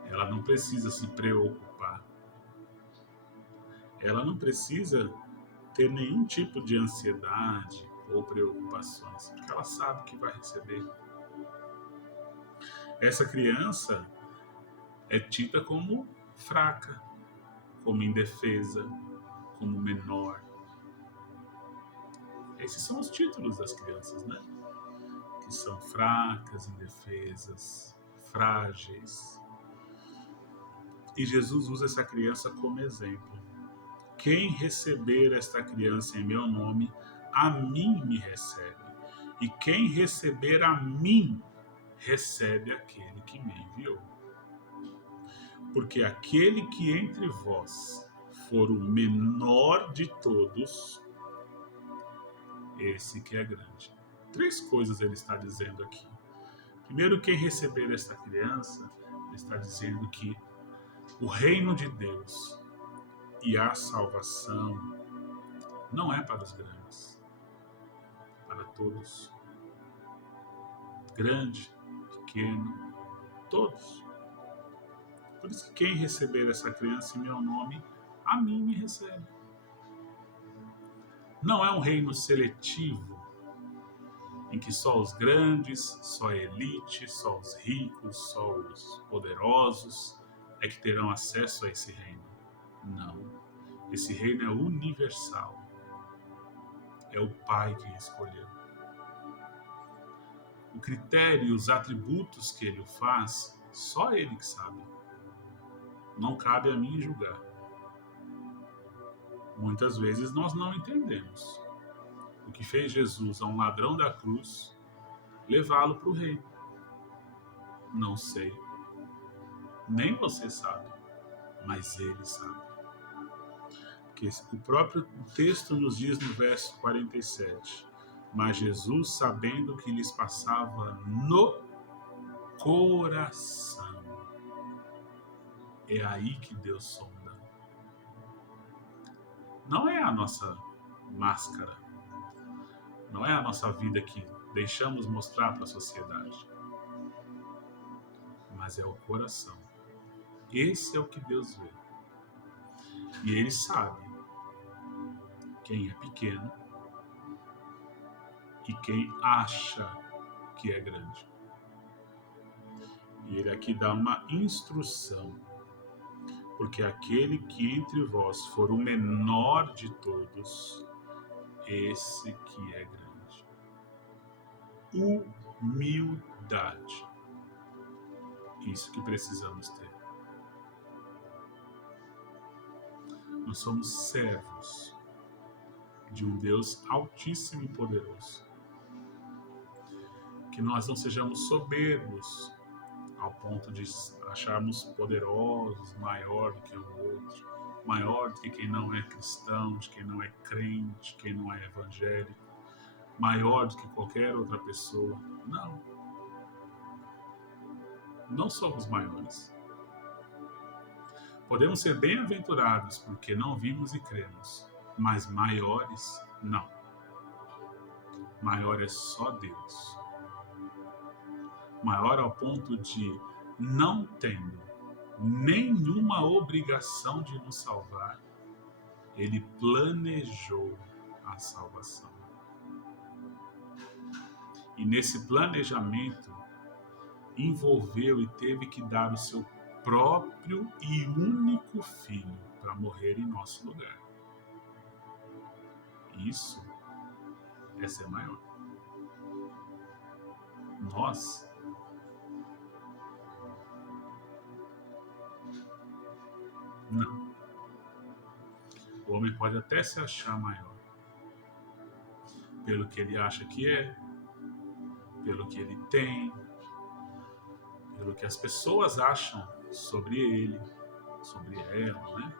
Ela não precisa se preocupar. Ela não precisa ter nenhum tipo de ansiedade ou preocupações, porque ela sabe que vai receber. Essa criança é tida como fraca, como indefesa, como menor. Esses são os títulos das crianças, né? Que são fracas, indefesas, frágeis. E Jesus usa essa criança como exemplo. Quem receber esta criança em meu nome, a mim me recebe. E quem receber a mim, recebe aquele que me enviou. Porque aquele que entre vós for o menor de todos, esse que é grande. 3 coisas ele está dizendo aqui. Primeiro, quem receber esta criança, ele está dizendo que o reino de Deus e a salvação não é para os grandes, é para todos. Grande, pequeno, todos. Por isso que quem receber essa criança em meu nome, a mim me recebe. Não é um reino seletivo, em que só os grandes, só a elite, só os ricos, só os poderosos é que terão acesso a esse reino. Não. Esse reino é universal. É o Pai quem escolheu. O critério e os atributos que ele faz, só ele que sabe. Não cabe a mim julgar. Muitas vezes nós não entendemos o que fez Jesus a um ladrão da cruz levá-lo para o reino. Não sei. Nem você sabe, mas ele sabe. Porque o próprio texto nos diz no verso 47: mas Jesus, sabendo o que lhes passava no coração, é aí que Deus sonda. Não é a nossa máscara, não é a nossa vida que deixamos mostrar para a sociedade, mas é o coração. Esse é o que Deus vê. E ele sabe quem é pequeno e quem acha que é grande. E ele aqui dá uma instrução. Porque aquele que entre vós for o menor de todos, esse que é grande. Humildade. Isso que precisamos ter. Nós somos servos de um Deus altíssimo e poderoso. Que nós não sejamos soberbos ao ponto de acharmos poderosos, maior do que o outro, maior do que quem não é cristão, de quem não é crente, quem não é evangélico, maior do que qualquer outra pessoa. Não. Não somos maiores. Podemos ser bem-aventurados porque não vimos e cremos, mas maiores, não. Maior é só Deus. Maior ao ponto de, não tendo nenhuma obrigação de nos salvar, ele planejou a salvação. E nesse planejamento, envolveu e teve que dar o seu próprio e único Filho para morrer em nosso lugar. Isso é ser maior. Nós não. O homem pode até se achar maior pelo que ele acha que é, pelo que ele tem, pelo que as pessoas acham sobre ele, sobre ela, né?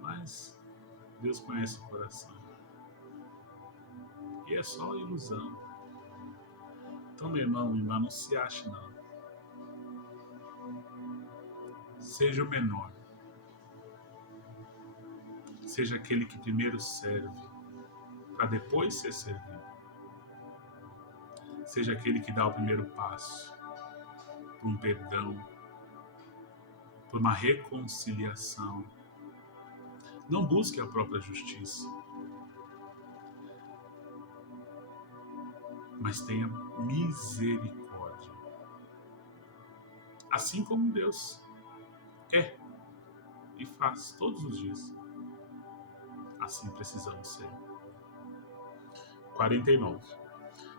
Mas Deus conhece o coração. E é só ilusão. Então, meu irmão, minha irmã, não se ache, não. Seja o menor. Seja aquele que primeiro serve, para depois ser servido. Seja aquele que dá o primeiro passo, por um perdão, por uma reconciliação. Não busque a própria justiça, mas tenha misericórdia. Assim como Deus é e faz todos os dias. Assim precisamos ser. 49.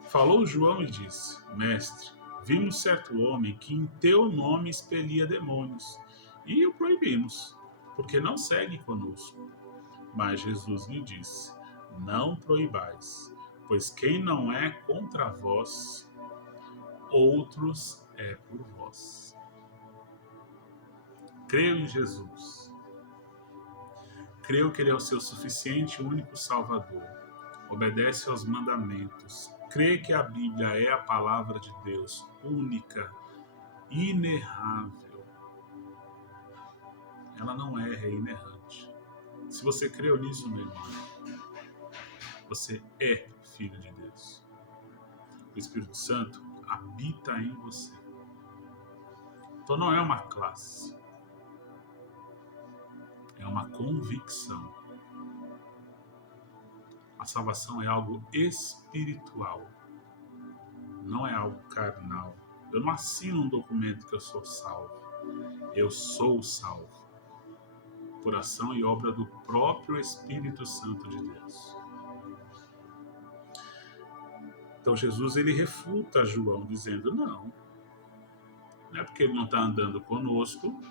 Falou João e disse: Mestre, vimos certo homem que em teu nome expelia demônios, e o proibimos, porque não segue conosco. Mas Jesus lhe disse: Não proibais, pois quem não é contra vós, outros é por vós. Creio em Jesus. Creio que Ele é o seu suficiente e único Salvador. Obedece aos mandamentos. Crê que a Bíblia é a palavra de Deus, única, inerrável. Ela não erra, é inerrante. Se você creu nisso, meu irmão, você é filho de Deus. O Espírito Santo habita em você. Então não é uma classe. É uma convicção. A salvação é algo espiritual. Não é algo carnal. Eu não assino um documento que eu sou salvo. Eu sou salvo. Por ação e obra do próprio Espírito Santo de Deus. Então Jesus ele refuta João dizendo: não é porque ele não está andando conosco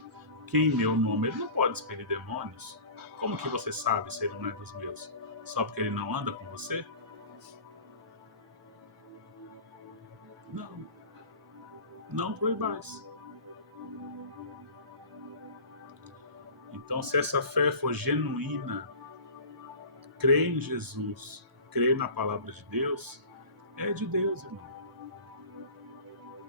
que em meu nome ele não pode expelir demônios. Como que você sabe se ele não é dos meus? Só porque ele não anda com você? Não. Não proibais. Então, se essa fé for genuína, crer em Jesus, crer na palavra de Deus, é de Deus, irmão.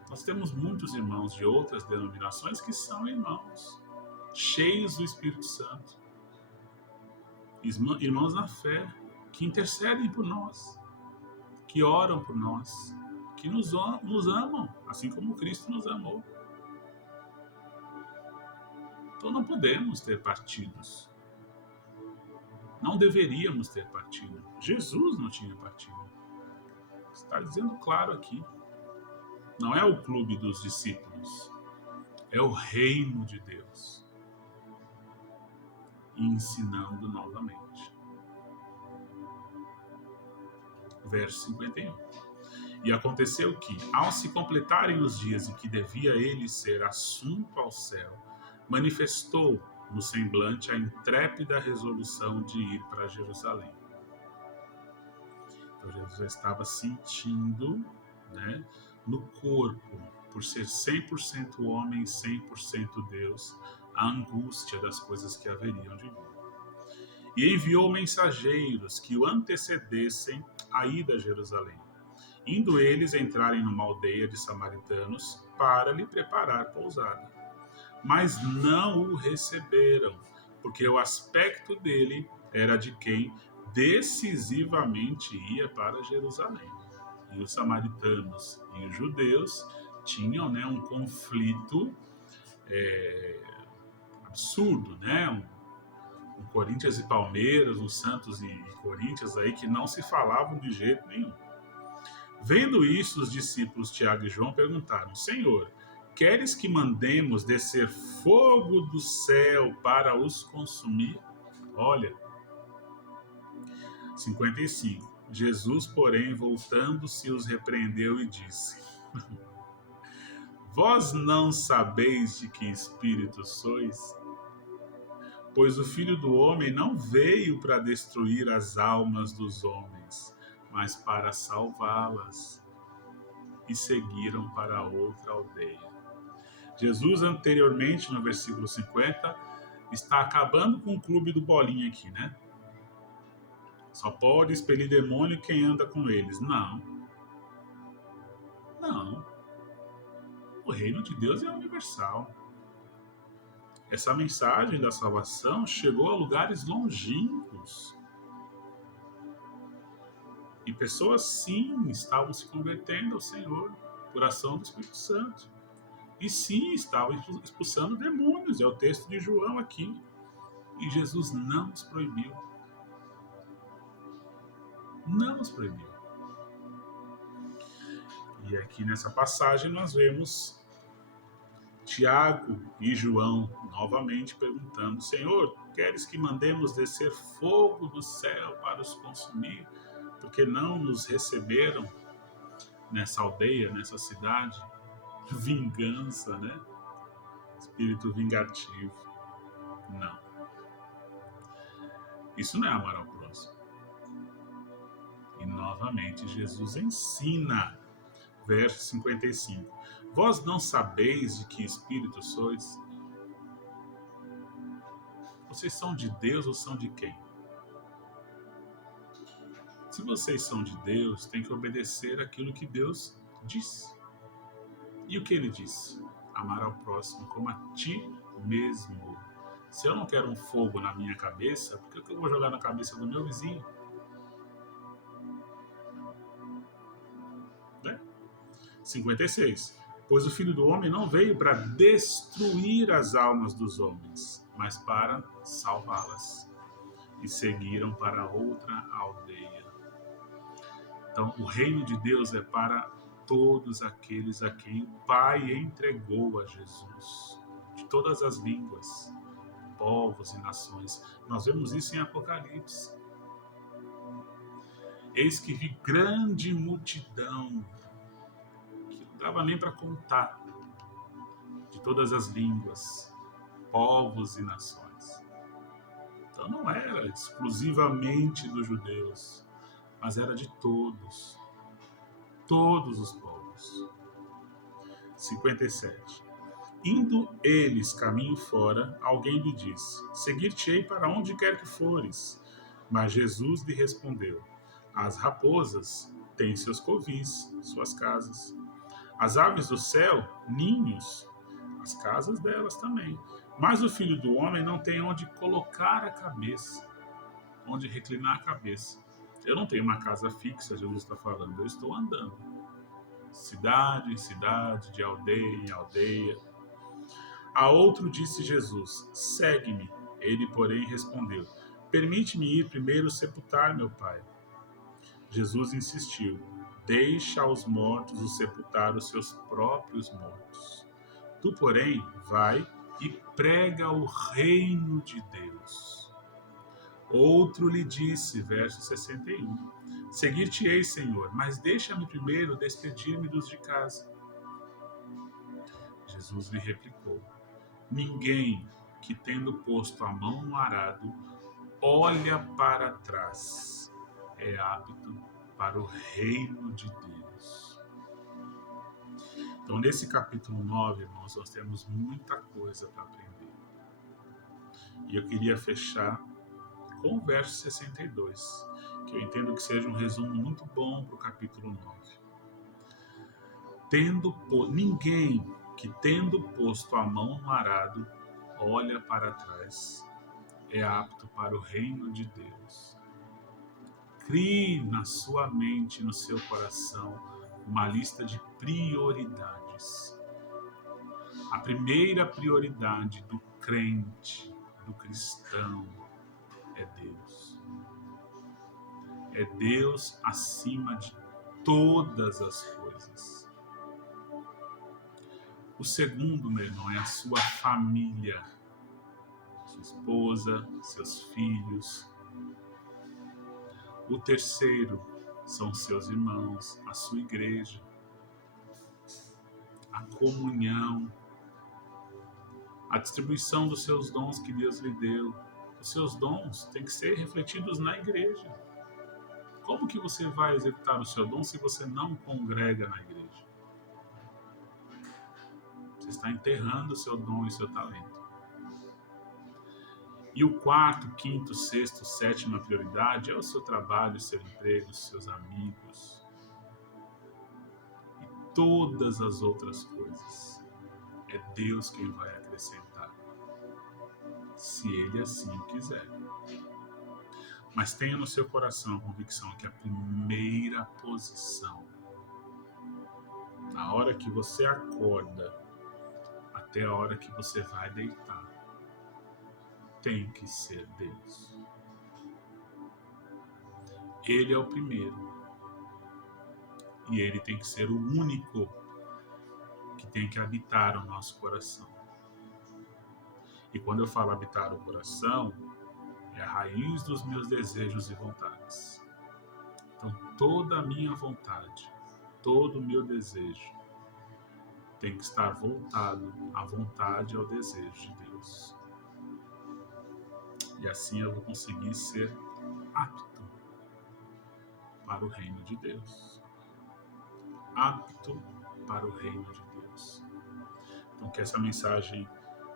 Nós temos muitos irmãos de outras denominações que são irmãos, cheios do Espírito Santo. Irmãos na fé, que intercedem por nós, que oram por nós, que nos amam, assim como Cristo nos amou. Então não podemos ter partidos. Não deveríamos ter partido. Jesus não tinha partido. Está dizendo claro aqui. Não é o clube dos discípulos. É o reino de Deus. E ensinando novamente. Verso 51. E aconteceu que, ao se completarem os dias em que devia ele ser assunto ao céu, manifestou no semblante a intrépida resolução de ir para Jerusalém. Então Jesus já estava sentindo, né, no corpo, por ser 100% homem e 100% Deus, a angústia das coisas que haveriam de vir. E enviou mensageiros que o antecedessem a ida a Jerusalém, indo eles entrarem numa aldeia de samaritanos para lhe preparar pousada. Mas não o receberam, porque o aspecto dele era de quem decisivamente ia para Jerusalém. E os samaritanos e os judeus tinham, né, um conflito absurdo, né? Um Corinthians e Palmeiras, um Santos e Corinthians aí que não se falavam de jeito nenhum. Vendo isso, os discípulos Tiago e João perguntaram: Senhor, queres que mandemos descer fogo do céu para os consumir? Olha, 55. Jesus, porém, voltando-se, os repreendeu e disse: Vós não sabeis de que espírito sois? Pois o Filho do Homem não veio para destruir as almas dos homens, mas para salvá-las. E seguiram para outra aldeia. Jesus, anteriormente, no versículo 50, está acabando com o clube do bolinha aqui, né? Só pode expelir demônio quem anda com eles. Não. Não. O reino de Deus é universal. Essa mensagem da salvação chegou a lugares longínquos. E pessoas, sim, estavam se convertendo ao Senhor por ação do Espírito Santo. E sim, estavam expulsando demônios. É o texto de João aqui. E Jesus não os proibiu. Não os proibiu. E aqui nessa passagem nós vemos Tiago e João novamente perguntando: Senhor, queres que mandemos descer fogo do céu para os consumir? Porque não nos receberam nessa aldeia, nessa cidade? Vingança, né? Espírito vingativo. Não. Isso não é amar ao próximo. E novamente Jesus ensina, verso 55. Vós não sabeis de que espírito sois? Vocês são de Deus ou são de quem? Se vocês são de Deus, tem que obedecer aquilo que Deus disse. E o que ele disse? Amar ao próximo como a ti mesmo. Se eu não quero um fogo na minha cabeça, por que eu vou jogar na cabeça do meu vizinho? Né? 56. Pois o Filho do Homem não veio para destruir as almas dos homens, mas para salvá-las. E seguiram para outra aldeia. Então, o reino de Deus é para todos aqueles a quem o Pai entregou a Jesus, de todas as línguas, povos e nações. Nós vemos isso em Apocalipse. Eis que vi grande multidão, que não dava nem para contar, de todas as línguas, povos e nações. Então não era exclusivamente dos judeus, mas era de todos os povos. 57. Indo eles caminho fora, alguém lhe disse: Seguir-te-ei para onde quer que fores. Mas Jesus lhe respondeu: As raposas têm seus covis, suas casas. As aves do céu, ninhos, as casas delas também. Mas o Filho do Homem não tem onde colocar a cabeça, onde reclinar a cabeça. Eu não tenho uma casa fixa, Jesus está falando, eu estou andando. Cidade em cidade, de aldeia em aldeia. A outro disse Jesus: Segue-me. Ele, porém, respondeu: Permite-me ir primeiro sepultar meu pai. Jesus insistiu: Deixa aos mortos o sepultar os seus próprios mortos. Tu, porém, vai e prega o reino de Deus. Outro lhe disse, verso 61, Seguir-te-ei, Senhor, mas deixa-me primeiro despedir-me dos de casa. Jesus lhe replicou: Ninguém que, tendo posto a mão no arado, olha para trás, é apto para o reino de Deus. Então, nesse capítulo 9, irmãos, nós temos muita coisa para aprender. E eu queria fechar com o verso 62, que eu entendo que seja um resumo muito bom para o capítulo 9. Ninguém que, tendo posto a mão no arado, olha para trás, é apto para o reino de Deus. Crie na sua mente, no seu coração, uma lista de prioridades. A primeira prioridade do crente, do cristão, é Deus. É Deus acima de todas as coisas. O segundo, meu irmão, é a sua família, sua esposa, seus filhos. O terceiro são seus irmãos, a sua igreja, a comunhão, a distribuição dos seus dons que Deus lhe deu. Os seus dons têm que ser refletidos na igreja. Como que você vai executar o seu dom se você não congrega na igreja? Você está enterrando o seu dom e o seu talento. E o quarto, quinto, sexto, sétima prioridade é o seu trabalho, o seu emprego, os seus amigos e todas as outras coisas. É Deus quem vai acrescentar, se Ele assim quiser. Mas tenha no seu coração a convicção que a primeira posição, na hora que você acorda até a hora que você vai deitar, tem que ser Deus. Ele é o primeiro. E Ele tem que ser o único que tem que habitar o nosso coração. E quando eu falo habitar o coração, é a raiz dos meus desejos e vontades. Então, toda a minha vontade, todo o meu desejo tem que estar voltado à vontade e ao desejo de Deus. E assim eu vou conseguir ser apto para o reino de Deus. Apto para o reino de Deus. Então, que essa mensagem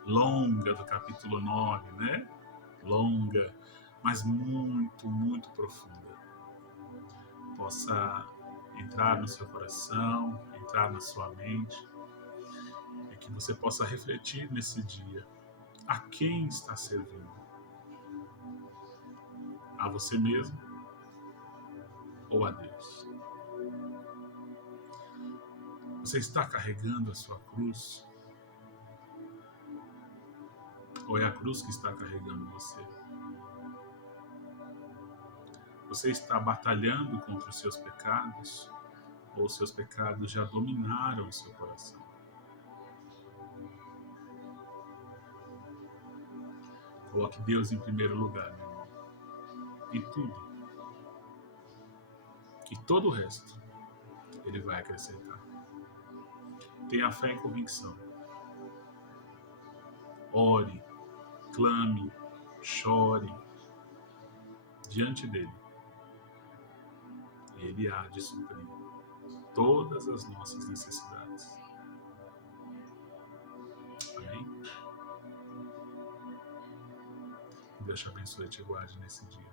longa do capítulo 9, né? Longa, mas muito, muito profunda, possa entrar no seu coração, entrar na sua mente, e que você possa refletir nesse dia a quem está servindo. A você mesmo ou a Deus? Você está carregando a sua cruz? Ou é a cruz que está carregando você? Você está batalhando contra os seus pecados? Ou os seus pecados já dominaram o seu coração? Coloque Deus em primeiro lugar, meu irmão. Em tudo. E todo o resto, Ele vai acrescentar. Tenha fé e convicção. Ore, clame, chore diante dEle. E Ele há de suprir todas as nossas necessidades. Amém? Que Deus te abençoe e te guarde nesse dia.